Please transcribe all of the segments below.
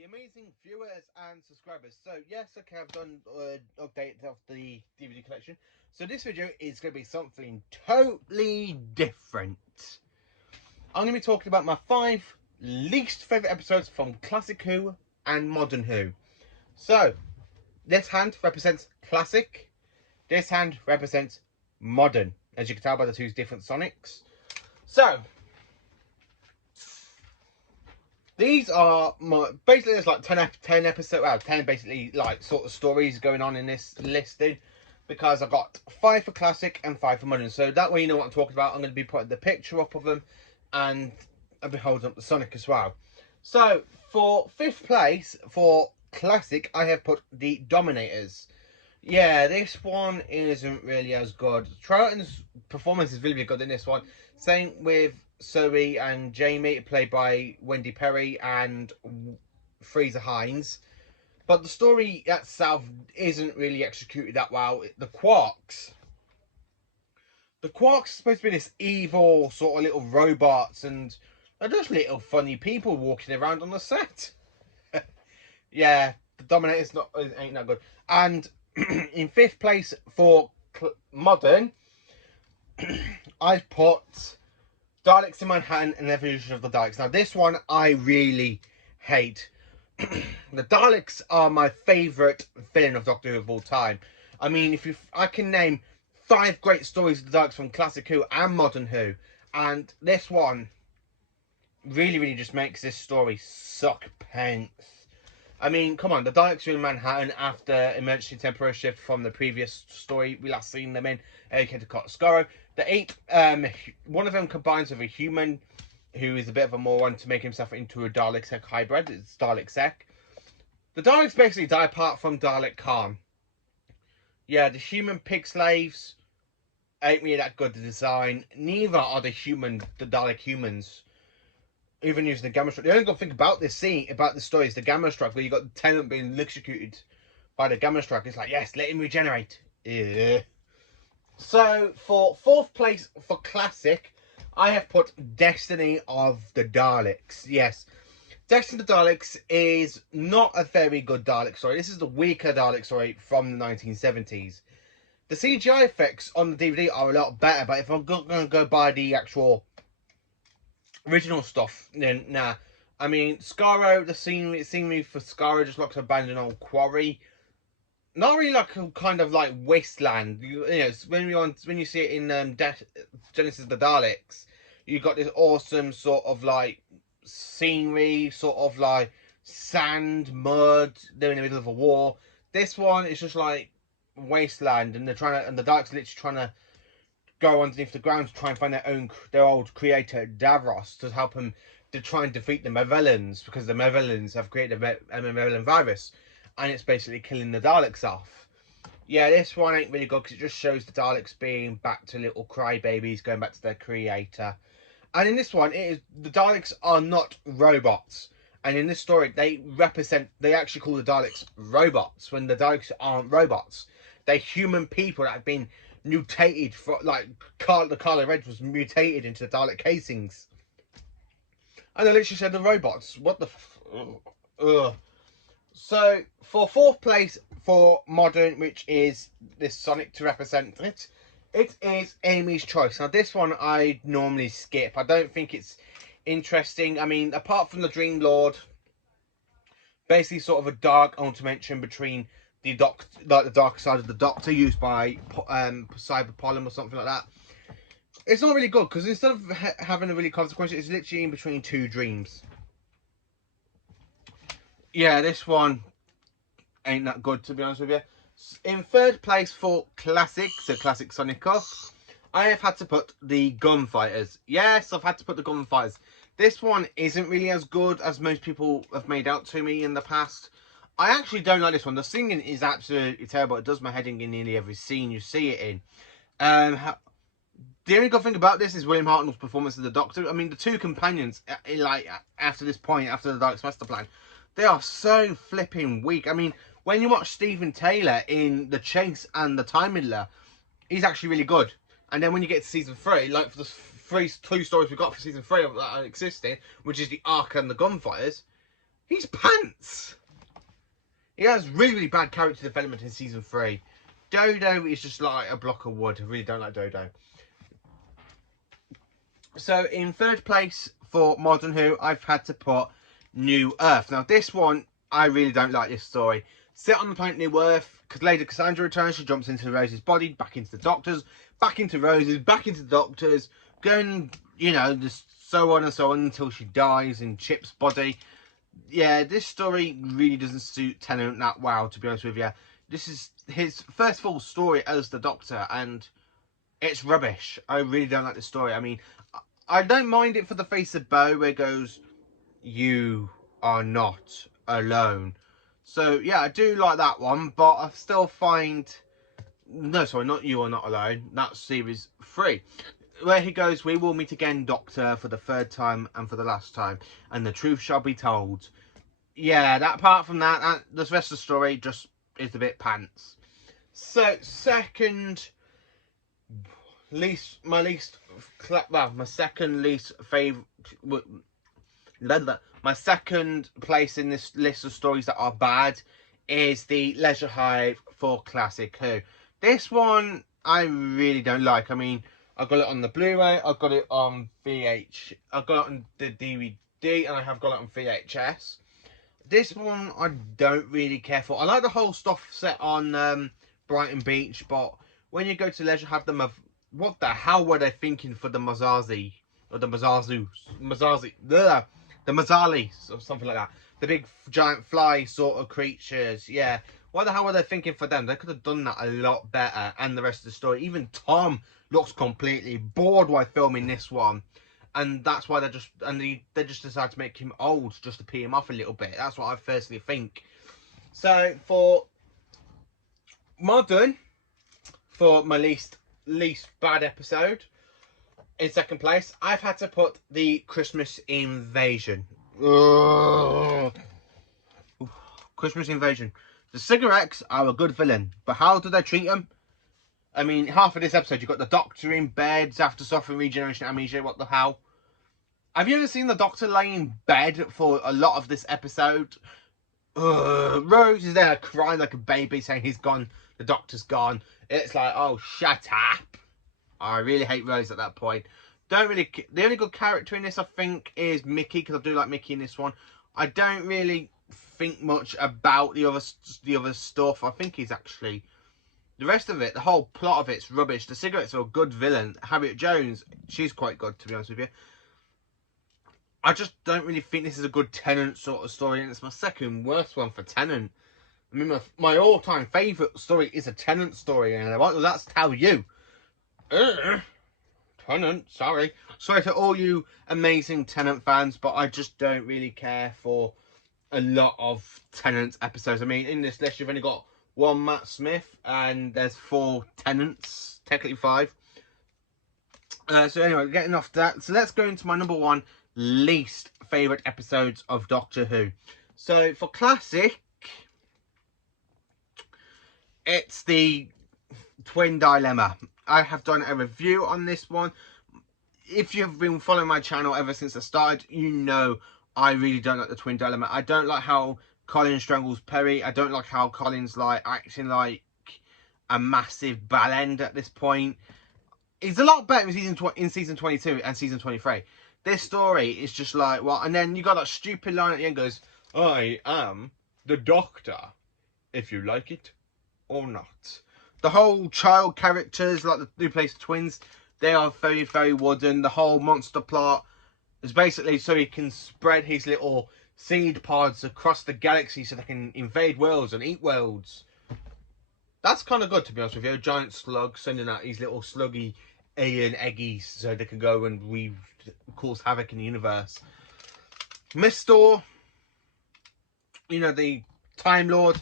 The amazing viewers and subscribers. So yes, okay, I've done update of the DVD collection. So this video is going to be something totally different. I'm going to be talking about my 5 least favourite episodes from Classic Who and Modern Who. So this hand represents Classic. This hand represents Modern, as you can tell by the two different Sonics. So these are basically there's like 10 episodes, well 10 basically like sort of stories going on in this listing, because I've got 5 for Classic and 5 for Modern. So that way you know what I'm talking about. I'm going to be putting the picture up of them and I'll be holding up the Sonic as well. So for 5th place for Classic, I have put the Dominators. Yeah, this one isn't really as good. Troughton's performance is really good in this one. Same with Zoe and Jamie, played by Wendy Perry and Fraser Hines. But the story itself isn't really executed that well. The Quarks are supposed to be this evil sort of little robots, and they're just little funny people walking around on the set. Yeah, the Dominator's ain't that good. And in 5th place for Modern, I've put Daleks in Manhattan and Evolution of the Daleks. Now, this one I really hate. The Daleks are my favourite villain of Doctor Who of all time. I mean, I can name 5 great stories of the Daleks from Classic Who and Modern Who, and this one really just makes this story suck pants. I mean, come on, the Daleks are in Manhattan after emergency temporary shift from the previous story we last seen them in, aka Scaro. The 8, one of them combines with a human who is a bit of a moron to make himself into a Dalek-Sec hybrid. It's Dalek-Sec. The Daleks basically die apart from Dalek Khan. Yeah, the human pig slaves ain't really that good to design. Neither are the Dalek humans. Even using the gamma strike. The only good thing about this scene, about the story, is the gamma strike, where you got the Tenant being electrocuted by the gamma strike. It's like, yes, let him regenerate. Yeah. So for 4th place for Classic, I have put Destiny of the Daleks. Yes, Destiny of the Daleks is not a very good Dalek story. This is the weaker Dalek story from the 1970s. The CGI effects on the DVD are a lot better, but if I'm going to go by the actual original stuff, then nah. I mean, Scaro, the scenery for Scaro just looks like an abandoned old quarry. Not really like a kind of like wasteland. You know, when you see it in Genesis of the Daleks, you got this awesome sort of like scenery, sort of like sand, mud. They're in the middle of a war. This one is just like wasteland, and the Daleks are literally trying to go underneath the ground to try and find their old creator Davros to help them to try and defeat the Mavellans, because the Mavellans have created a Mavellan virus, and it's basically killing the Daleks off. Yeah, this one ain't really good because it just shows the Daleks being back to little crybabies, going back to their creator. And in this one, the Daleks are not robots. And in this story, they actually call the Daleks robots, when the Daleks aren't robots. They're human people that have been mutated for, like, the Carlo Red was mutated into the Dalek casings. And they literally said the robots. What the ugh. So, for 4th place for Modern, which is this Sonic to represent it, it is Amy's Choice. Now, this one I normally skip. I don't think it's interesting. I mean, apart from the Dream Lord, basically sort of a dark ultimation between the dark side of the Doctor, used by Cyber Pollen or something like that. It's not really good, because instead of having a really consequence, it's literally in between 2 dreams. Yeah, this one ain't that good, to be honest with you. In 3rd place for Classic, so Classic Sonic Up, I have had to put the Gunfighters. Yes, I've had to put the Gunfighters. This one isn't really as good as most people have made out to me in the past. I actually don't like this one. The singing is absolutely terrible. It does my head in nearly every scene you see it in. The only good thing about this is William Hartnell's performance as the Doctor. I mean, the 2 companions, like, after this point, after the Daleks Master Plan, they are so flipping weak. I mean, when you watch Stephen Taylor in The Chase and The Time Middler, he's actually really good. And then when you get to season 3, like for the 2 stories we got for season 3 that are existing, which is the Ark and the Gunfighters, He's pants. He has really, really bad character development in season 3. Dodo is just like a block of wood. I really don't like Dodo. So in third place for Modern Who, I've had to put New Earth. Now this one, I really don't like this story. Set on the planet New Earth, because Lady Cassandra returns, she jumps into Rose's body, back into the Doctor's, back into Rose's, back into the Doctor's, going, you know, just so on and so on until she dies in Chip's body. Yeah, this story really doesn't suit Tennant that well, to be honest with you. This is his first full story as the Doctor, and it's rubbish. I really don't like this story. I mean, I don't mind it for the face of Bo, where it goes, you are not alone. So, yeah, I do like that one, but I still find... No, sorry, not You Are Not Alone. That's series 3. Where he goes, we will meet again, Doctor, for the third time and for the last time, and the truth shall be told. Yeah, apart from that, the rest of the story just is a bit pants. So, my second least favourite, my second place in this list of stories that are bad is the Leisure Hive for Classic Who. This one I really don't like. I mean, I got it on the Blu-ray, I got it on I got it on the DVD, and I have got it on VHS. This one I don't really care for. I like the whole stuff set on Brighton Beach, but when you go to Leisure Hive, what the hell were they thinking for the Mazazi? Or the Mazalis, or something like that. The big giant fly sort of creatures, yeah. What the hell were they thinking for them? They could have done that a lot better, and the rest of the story. Even Tom looks completely bored while filming this one. And that's why they just decided to make him old just to pee him off a little bit. That's what I personally think. So for Modern, for my least bad episode, in second place, I've had to put the Christmas Invasion. Ugh. Christmas Invasion. The cigarettes are a good villain, but how do they treat them? I mean, half of this episode, you've got the Doctor in bed after suffering regeneration amnesia. What the hell? Have you ever seen the Doctor lay in bed for a lot of this episode? Rose is there crying like a baby, saying he's gone, the Doctor's gone. It's like, oh, shut up. I really hate Rose at that point. The only good character in this, I think, is Mickey, because I do like Mickey in this one. I don't really think much about the other stuff. I think he's actually... The rest of it, the whole plot of it's rubbish. The cigarettes are a good villain. Harriet Jones, she's quite good, to be honest with you. I just don't really think this is a good Tennant sort of story, and it's my second worst one for Tennant. I mean, my all-time favourite story is a Tennant story, and what does that tell you? Tennant, sorry. Sorry to all you amazing Tennant fans, but I just don't really care for a lot of Tennant's episodes. I mean, in this list, you've only got one Matt Smith, and there's 4 Tennants, technically 5. So anyway, getting off that. So let's go into my number 1 least favourite episodes of Doctor Who. So for classic, it's the Twin Dilemma. I have done a review on this one. If you've been following my channel ever since I started, you know I really don't like the Twin Dilemma. I don't like how Colin strangles Perry. I don't like how Colin's like acting like a massive bellend at this point. He's a lot better in season 22 and season 23. This story is just like, what? And then you got that stupid line at the end goes, I am the Doctor, if you like it or not. The whole child characters, like the who plays twins, they are very, very wooden. The whole monster plot is basically so he can spread his little seed pods across the galaxy so they can invade worlds and eat worlds. That's kind of good, to be honest with you. A giant slug sending out these little sluggy alien eggies so they can go and cause havoc in the universe. Mr. You know, the Time Lord,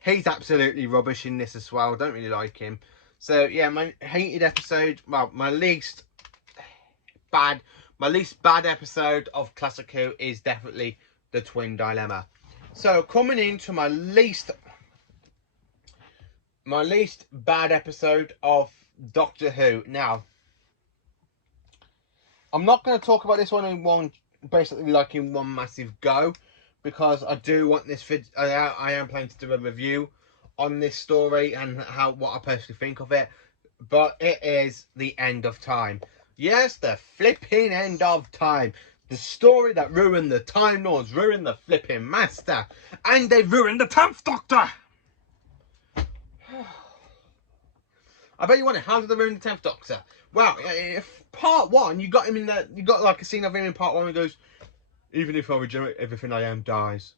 he's absolutely rubbish in this as well. Don't really like him. So yeah, my hated episode, well, my least bad episode of Classic Who is definitely the Twin Dilemma. So coming into my least bad episode of Doctor Who. Now, I'm not going to talk about this one in one massive go, because I do want this vid. I am planning to do a review on this story and what I personally think of it. But it is the end of time. Yes, the flipping end of time. The story that ruined the Time Lords, ruined the flipping Master, and they ruined the 10th Doctor. I bet you wonder, how did they ruin the 10th Doctor? Well, if part 1, you got him in there, you got like a scene of him in part 1 where he goes, even if I regenerate, everything I am dies.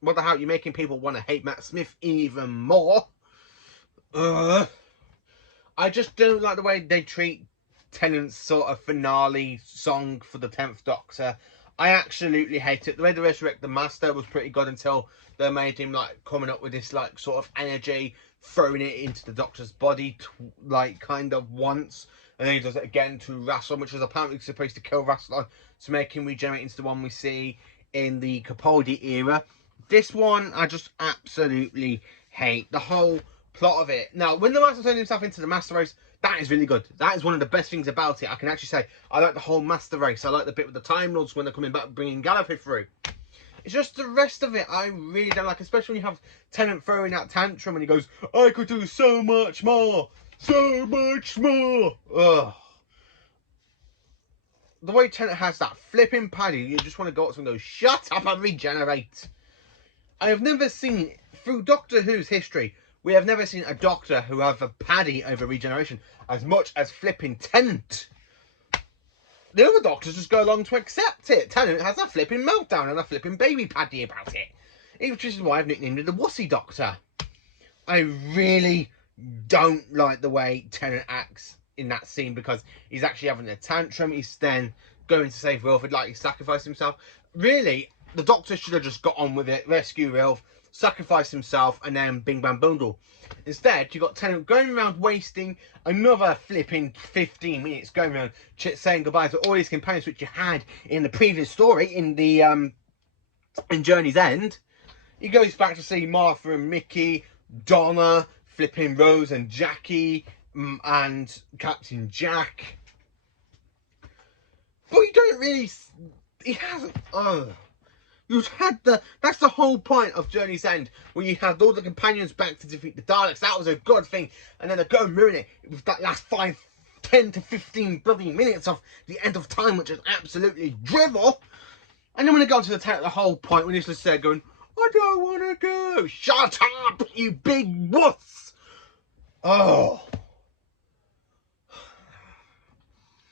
What the hell, you're making people want to hate Matt Smith even more. I just don't like the way they treat Tennant's sort of finale song for the 10th Doctor. I absolutely hate it. The way they resurrect the Master was pretty good until they made him like coming up with this like sort of energy, throwing it into the Doctor's body like kind of once, and then he does it again to Rassilon, which was apparently supposed to kill Rassilon to make him regenerate into the one we see in the Capaldi era. This one I just absolutely hate. The whole plot of it. Now, when the Master turned himself into the Master Race, that is really good. That is one of the best things about it. I can actually say I like the whole Master Race. I like the bit with the Time Lords when they're coming back bringing Gallifrey through. It's just the rest of it I really don't like, especially when you have Tennant throwing that tantrum and he goes, I could do so much more. So much more. Ugh. The way Tennant has that flipping paddy, you just want to go up to him and go, shut up and regenerate. I have never seen, through Doctor Who's history, we have never seen a Doctor who have a paddy over regeneration as much as flipping Tennant. The other Doctors just go along to accept it. Tennant has a flipping meltdown and a flipping baby paddy about it. Which is why I've nicknamed it the Wussy Doctor. I really don't like the way Tennant acts in that scene because he's actually having a tantrum. He's then going to save Wilfred, like he sacrificed himself. Really, the Doctor should have just got on with it, rescue Wilf, sacrifice himself, and then bing bang boodle. Instead, you got Tennant going around wasting another flipping 15 minutes going around saying goodbye to all his companions, which you had in the previous story in the in Journey's End. He goes back to see Martha and Mickey, Donna, flipping Rose and Jackie, and Captain Jack. But he don't really. He hasn't. You've had that's the whole point of Journey's End, where you had all the companions back to defeat the Daleks. That was a good thing, and then they go and ruin it with that last 10 to 15 bloody minutes of the end of time, which is absolutely drivel. And then when they go to the whole point when he's just there going, I don't want to go. Shut up, you big wuss. Oh.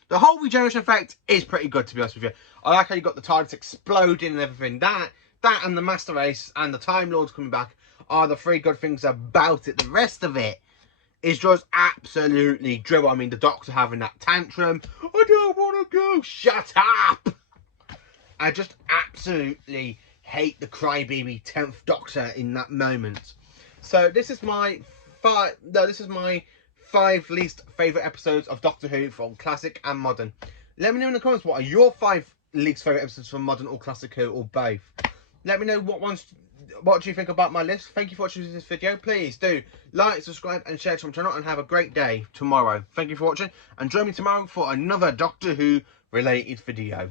The whole regeneration effect is pretty good, to be honest with you. I like how you got the TARDIS exploding and everything. That and the Master Race and the Time Lords coming back are the 3 good things about it. The rest of it is just absolutely drivel. I mean, the Doctor having that tantrum. I don't want to go. Shut up. I just absolutely hate the crybaby 10th Doctor in that moment. So this is my 5 least favourite episodes of Doctor Who from classic and modern. Let me know in the comments what are your 5 least favourite episodes from modern or classic Who, or both. Let me know what do you think about my list. Thank you for watching this video. Please do like, subscribe and share to my channel, and have a great day tomorrow. Thank you for watching, and join me tomorrow for another Doctor Who related video.